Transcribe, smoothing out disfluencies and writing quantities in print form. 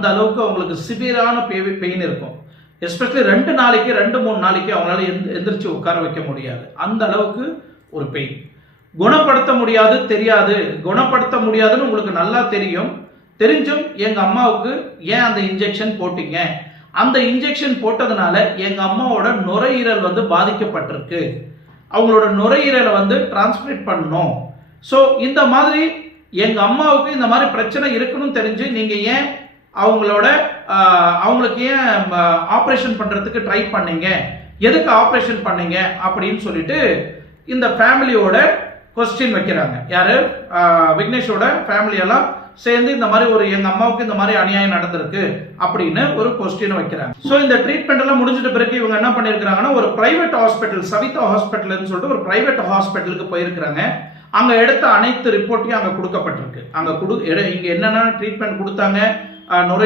அந்த அளவுக்கு அவங்களுக்கு சிவியரான பெயின் இருக்கும். எஸ்பெஷலி 2 நாளைக்கு 2-3 நாளைக்கு அவங்களால எந்திரிச்சு உட்கார வைக்க முடியாது. அந்த அளவுக்கு ஒரு பெயின். குணப்படுத்த முடியாது தெரியாது, குணப்படுத்த முடியாதுன்னு உங்களுக்கு நல்லா தெரியும். தெரிஞ்சும் எங்க அம்மாவுக்கு ஏன் அந்த இன்ஜெக்ஷன் போட்டீங்க, அந்த இன்ஜெக்ஷன் போட்டதுனால எங்க அம்மாவோட நுரையீரல் பாதிக்கப்பட்டிருக்கு, அவங்களோட நுரையீரலை டிரான்ஸ்பிளேட் பண்ணணும். ஸோ இந்த மாதிரி எங்க அம்மாவுக்கு இந்த மாதிரி பிரச்சனை இருக்குன்னு தெரிஞ்சு நீங்க ஏன் அவங்களுக்கு ஏன் ஆப்ரேஷன் பண்றதுக்கு ட்ரை பண்ணீங்க, எதுக்கு ஆப்ரேஷன் பண்ணீங்க அப்படின்னு சொல்லிட்டு இந்த ஃபேமிலியோட கொஸ்டின் வைக்கிறாங்க. யாரு? விக்னேஷோட ஃபேமிலியெல்லாம் சேர்ந்து இந்த மாதிரி எங்க அம்மாவுக்கு இந்த மாதிரி அநியாயம் நடந்திருக்கு அப்படின்னு ஒரு கொஸ்டின் வைக்கிறாங்க. ஸோ இந்த ட்ரீட்மெண்ட் எல்லாம் முடிஞ்சிட்ட பிறகு இவங்க என்ன பண்ணிருக்காங்கன்னா ஒரு பிரைவேட் ஹாஸ்பிட்டல், சவிதா ஹாஸ்பிட்டல்னு சொல்லிட்டு ஒரு பிரைவேட் ஹாஸ்பிட்டலுக்கு போயிருக்கிறாங்க. அங்க எடுத்த அனைத்து ரிப்போர்ட்டையும் அங்க கொடுக்கப்பட்டிருக்கு. இங்க என்னென்ன ட்ரீட்மெண்ட் கொடுத்தாங்க, நுரை